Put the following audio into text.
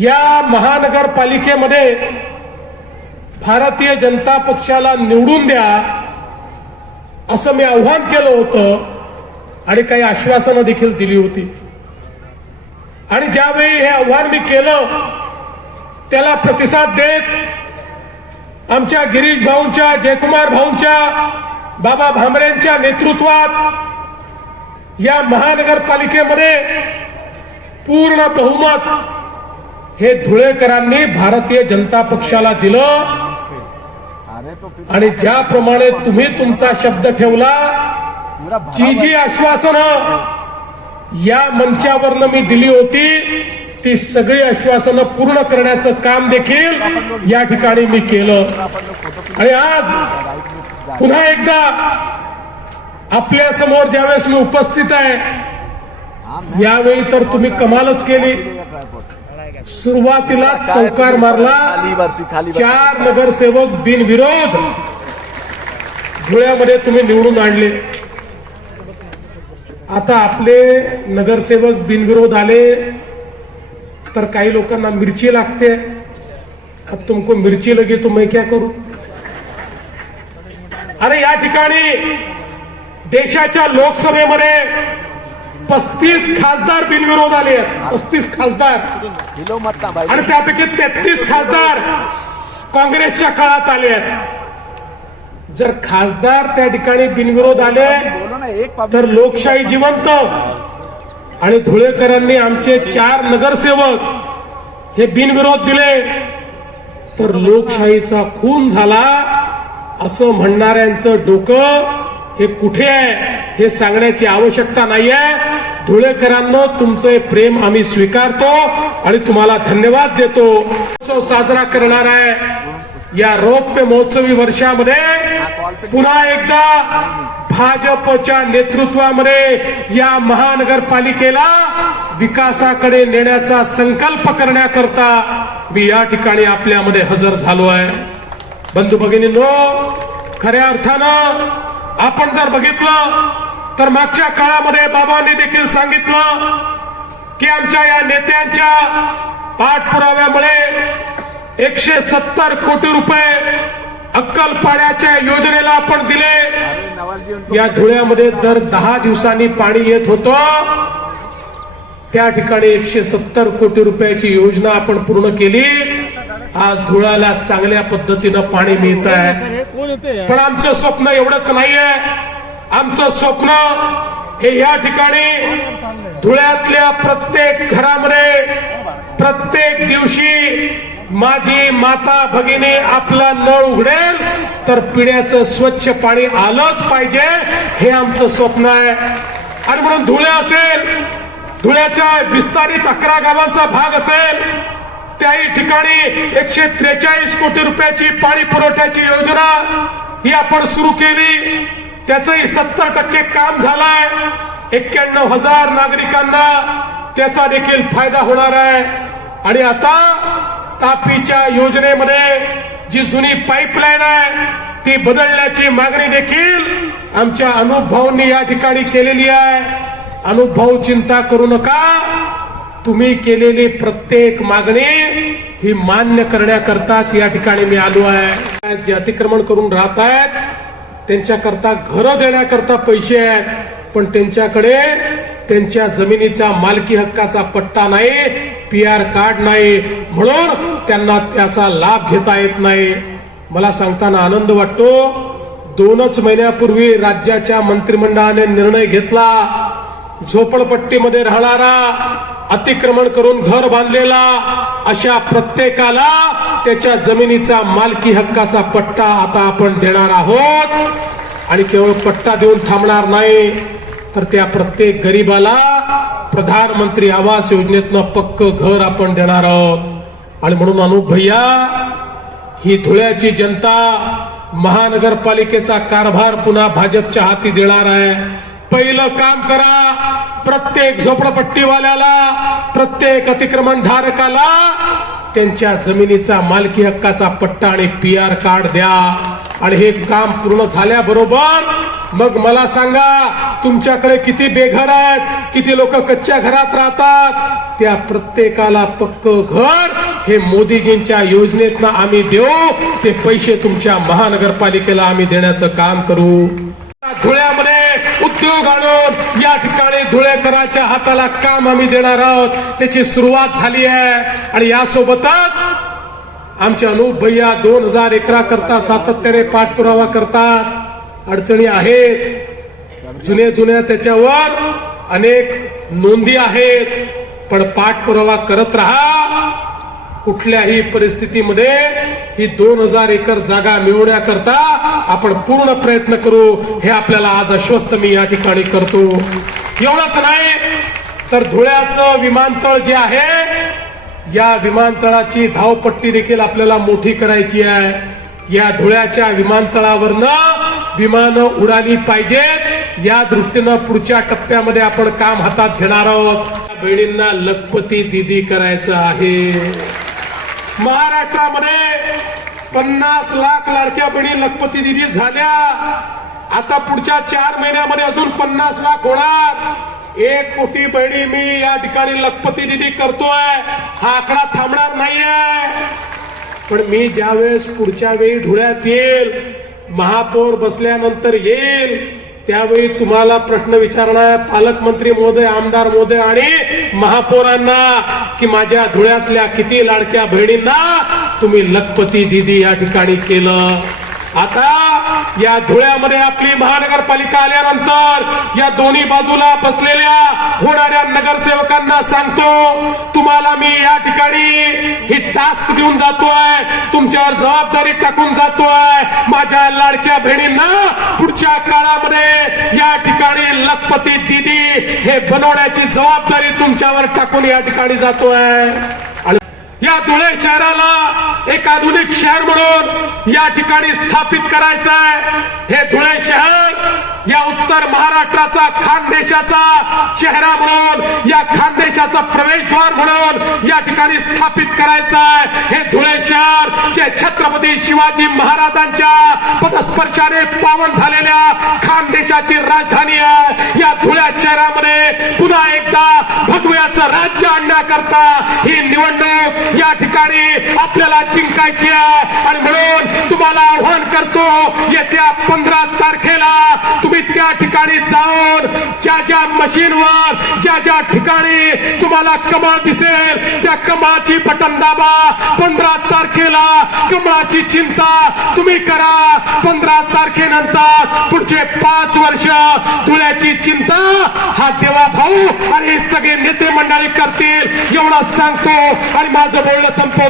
या महानगरपालिकेमध्ये भारतीय जनता पक्षाला निवडून द्या असं मी आव्हान केलं होतं आणि काही आश्वासनं देखील दिली होती। आणि ज्यावेळी हे आव्हान मी केलं त्याला प्रतिसाद देत आमच्या गिरीश भाऊंच्या, जयकुमार भाऊंच्या, बाबा भामरेंच्या नेतृत्वात या महानगरपालिकेमध्ये पूर्ण बहुमत हे धुळेकरांनी भारतीय जनता पक्षाला दिलं। आणि ज्याप्रमाणे तुम्ही तुमचा शब्द ठेवला, जी आश्वासनं या मंचावरनं मी दिली होती ती सगळी आश्वासनं पूर्ण करण्याचं काम देखील या ठिकाणी मी केलं। आणि आज पुन्हा एकदा आपल्या समोर ज्यावेळेस मी उपस्थित आहे, यावेळी तर तुम्ही कमालच केली। सुरुवातीला चौकार मारला, 4 नगरसेवक बिनविरोध धुळ्यामध्ये तुम्ही निवडून आणले। आता आपले नगरसेवक बिनविरोध आले तर काही लोकांना मिरची लागते। अब तुमको मिर्ची लगी तो मैं क्या करूं? अरे या ठिकाणी देशाच्या लोकसभेमध्ये 35 खासदार बिनविरोध आले आहेत, 35 खासदार, आणि त्यापैकी 33 खासदार काँग्रेसच्या काळात आले आहेत। जर खासदार त्या ठिकाणी बिनविरोध आले तर लोकशाही जिवंत। आणि धुळेकरांनी आमचे 4 नगरसेवक हे बिनविरोध दिले तर लोकशाहीचा खून झाला असं म्हणणाऱ्यांचं डोकं हे कुठे आहे हे सांगण्याची आवश्यकता नाहीये। धुळेकरांनो, तुमचे प्रेम आम्ही स्वीकारतो आणि तुम्हाला धन्यवाद देतो। उत्सव साजरा करणार आहे या रौप्य महोत्सवी वर्षामध्ये पुन्हा एकदा भाजपच्या नेतृत्वामध्ये या महानगरपालिकेला विकासाकडे नेण्याचा संकल्प करण्याकरता मी या ठिकाणी आपल्यामध्ये हजर झालो आहे। बंधू भगिनींनो, खऱ्या अर्थानं आपण जर बघितलं तर मागच्या काळामध्ये बाबांनी देखील सांगितलं की आमच्या या नेत्यांच्या पाठपुराव्यामुळे 170 कोटी रुपये अक्कलपाड्याच्या योजनेला आपण दिले। या धुळ्यामध्ये दर 10 दिवसांनी पाणी येत होतं, त्या ठिकाणी 170 कोटी रुपयाची योजना आपण पूर्ण केली। आज धुळ्याला चांगल्या पद्धतीनं पाणी मिळत आहे। पण आमचं स्वप्न एवढंच नाहीये। आमचं स्वप्न हे या ठिकाणी धुळ्यातल्या प्रत्येक घरामध्ये प्रत्येक दिवशी माझी माता भगिनी आपला नळ उघडेल तर पिण्याचं स्वच्छ पाणी आलंच पाहिजे, हे आमचं स्वप्न आहे। आणि म्हणून धुळे असेल, धुळ्याच्या विस्तारित 11 गावांचा भाग असेल, त्याही ठिकाणी 143 कोटी रुपयाची पाणी पुरवठ्याची योजना ही आपण सुरू केली। त्याचंही 70% काम झालंय। 91,000 नागरिकांना त्याचा देखील फायदा होणार आहे। आणि आता तापीच्या योजनेमध्ये जी जुनी पाईपलाईन आहे ती बदलण्याची मागणी देखील आमच्या अनुभवांनी या ठिकाणी केलेली आहे। अनुभव, चिंता करू नका, तुम्ही केलेली प्रत्येक मागणी ही मान्य करण्याकरताच या ठिकाणी मी आलो आहे। जे अतिक्रमण करून राहत आहेत त्यांच्याकरता घरं देण्याकरता पैसे आहेत, पण त्यांच्याकडे त्यांच्या जमिनीचा मालकी हक्काचा पट्टा नाही, PR कार्ड नाही, म्हणून त्यांना त्याचा लाभ घेता येत नाही। मला सांगताना आनंद वाटतो, 2च महिन्यापूर्वी राज्याच्या मंत्रिमंडळाने निर्णय घेतला, झोपडपट्टीमध्ये राहणारा, अतिक्रमण करून घर बांधलेला अशा प्रत्येकाला त्याच्या जमिनीचा मालकी हक्काचा पट्टा आता आपण देणार आहोत। आणि केवळ पट्टा देऊन थांबणार नाही तर त्या प्रत्येक गरीबाला प्रधानमंत्री आवास योजनेतनं पक्क घर आपण देणार आहोत। आणि म्हणून अनुप भैया, ही धुळ्याची जनता महानगरपालिकेचा कारभार पुन्हा भाजपच्या हाती देणार आहे। पहिलं काम करा, प्रत्येक झोपडपट्टीवाल्याला, प्रत्येक अतिक्रमण धारकाला त्यांच्या जमिनीचा मालकी हक्काचा पट्टा आणि PR कार्ड द्या। आणि हे काम पूर्ण झाल्याबरोबर मग मला सांगा तुमच्याकडे किती बेघर आहेत, किती लोक कच्च्या घरात राहतात, त्या प्रत्येकाला पक्क घर हे मोदीजींच्या योजनेतनं आम्ही देऊ. ते पैसे तुमच्या महानगरपालिकेला आम्ही देण्याचं काम करू. धुळ्यामध्ये उद्योग आणून या ठिकाणी धुळेकरांच्या हाताला काम आम्ही देणार आहोत. त्याची सुरुवात झाली आहे आणि यासोबतच आमचे अनूप भैया 2000 एकराकरता सातत्याने पाठपुरावा करतात. अडचणी आहेत, जुन्या त्याच्यावर अनेक नोंदी आहेत, पण पाठपुरावा करत राहा. कुठल्याही परिस्थितीमध्ये ही 2000 एकर जागा मिळवण्याकरता आपण पूर्ण प्रयत्न करू. हे आपल्याला आज आश्वस्त मी या ठिकाणी करतो. एवढंच नाही तर धुळ्याचं विमानतळ जे आहे, या विमानतळाची धावपट्टी देखील आपल्याला मोठी करायची आहे. या धुळ्याच्या विमानतळावरनं विमानं उडाली पाहिजेत, या दृष्टीनं पुढच्या टप्प्यामध्ये आपण काम हातात घेणार आहोत. बहिणींना लखपती दीदी करायचं आहे. महाराष्ट्रामध्ये 50 लाख लाडक्या बहिणी लखपती दीदी झाल्या. आता पुढच्या 4 महिन्यामध्ये अजून 50 लाख होणार. 1 कोटी बहिणी मी या ठिकाणी लखपती दीदी करतोय. हा आकडा थांबणार नाहीये. पण मी ज्यावेळेस पुढच्या वेळी धुळ्यात येईल, महापौर बसल्यानंतर येईल, त्यावेळी तुम्हाला प्रश्न विचारणार पालकमंत्री महोदय, आमदार महोदय आणि महापौरांना की माझ्या धुळ्यातल्या किती लाडक्या बहिणींना तुम्ही लखपती दीदी या ठिकाणी केलं. आता या धुळ्यामध्ये आपली महानगरपालिका आल्यानंतर या दोन्ही बाजूला बसलेल्या होणाऱ्या नगरसेवकांना सांगतो, तुम्हाला मी या ठिकाणी ही टास्क देऊन जातोय, तुमच्यावर जबाबदारी टाकून जातोय. माझ्या लाडक्या बहिणींना पुढच्या काळामध्ये या ठिकाणी लखपती दीदी हे बनवण्याची जबाबदारी तुमच्यावर टाकून या ठिकाणी जातोय. या धुळे शहराला एक आधुनिक शहर म्हणून या ठिकाणी स्थापित करायचं आहे. हे धुळे शहर या उत्तर महाराष्ट्राचा खानदेशाचा चेहरा म्हणून, या खानदेशाचा प्रवेशद्वार म्हणून या ठिकाणी स्थापित करायचं आहे. हे धुळे शहर जे छत्रपती शिवाजी महाराजांच्या पदस्पर्शाने पावन झालेल्या खानदेशाची राजधानी आहे. या धुळे शहरामध्ये पुन्हा एकदा भगव्याचं राज्य आणण्याकरता ही निवडणूक या ठिकाणी आपल्याला जिंकायची आहे. आणि म्हणून तुम्हाला आव्हान करतो, येत्या 15 तारखेला तुम्ही त्या ठिकाणी जाऊन ज्या मशीनवर ज्या ठिकाणी तुम्हाला कमळ दिसेल त्या कमळाची बटन दाबा. 15 तारखेला कमळाची चिंता तुम्ही करा. 15 तारखेनंतर पुढचे 5 वर्ष धुळ्याची चिंता हा देवा भाऊ आणि सगळे नेते मंडळी करतील, एवढा सांगतो आणि माझं बोलणं संपवतो.